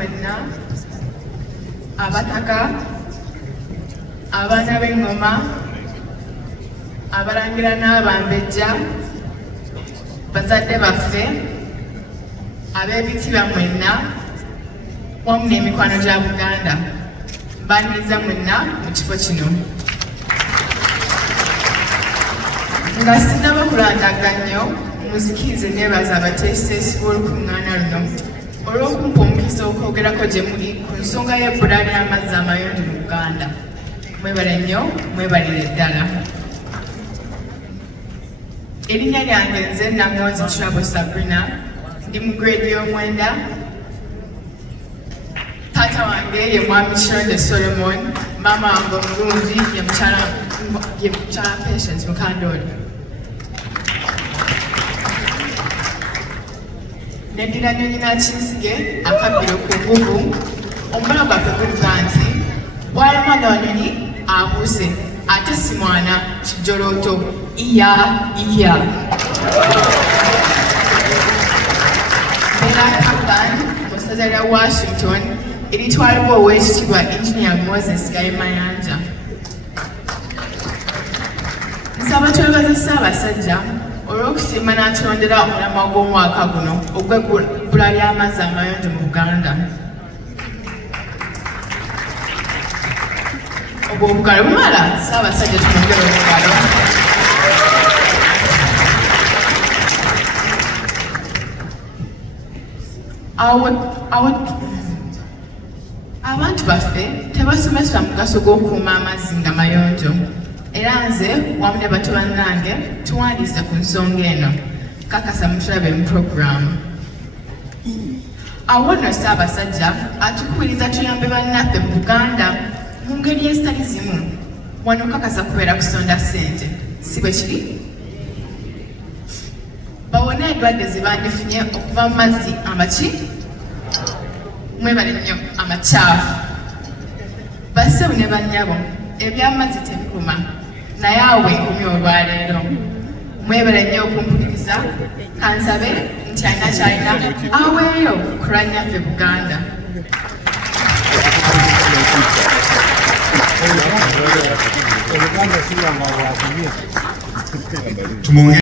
mwenna, abataka, abaana b'engoma, abalangira n'abambejja, bazadde baffe, ab'ebitiibwa mwenna, wamu n'emikwano gya Buganda, mbaniriza mwenna mu kifo kino. Nga sinnaba kulandaga nnyo, muzikirize neebaza abateesiteesi b'olukuŋŋaana luno olw'okumpa omukisa okwogerako gye muli ku nsonga y'ebbula ly'amazzi amayonjo mu Uganda. Mwebale nnyo, mwebalire ddala. Erinnya lyange nze Nangonzi Trouble Sabrina, ndi mu grade y'omwenda. Taata wange ye mwami Shonde Solomon, maama wange omulungi ye mukyala Patience Mukandoli. Neddira nnyonyina Kinsige akabbiro ku Nguvu, omubala gwaffe guliga nti bw'alama n'onyonyi abuuse ate si mwana kijolooto iya. Bella Kaplan mu ssaza lya Washington eritwalibwa Oweekitiibwa Engineer Moses Gayimayanja. Nsaba twebaze Ssaabasajja olw'okusiima n'atulondera omulamwa gw'omwaka guno ogw'ebbula ly'amazzi amayonjo mu Buganda. Obwo obugalo bumala, Ssaabasajja tumwongere obugalo. Abantu baffe tebasomesebwa mugaso gw'okukuuma amazzi nga mayonjo. Era nze wamu ne bato bannange tuwandiise ku nsonga eno, kakasa mutulabe mu puroguramu. Awo nno Ssaabasajja atukubiriza tuyambe bannaffe mu Buganda mu ngeri ezitali zimu. Wano kakasa kubeera kusonda ssente, si bwe kiri? Bawone endwadde ze bandifunye okuva mu mazzi amaki? Mwebale nnyo amakyafu. Bassebo ne bannyabo, eby'amazzi tebikuma, naye awo bwenkumi olwaleero. Mwebale nnyo okumpuliriza, kansabe nti alina kyalina aweeyo ku lwannyaffe Buganda.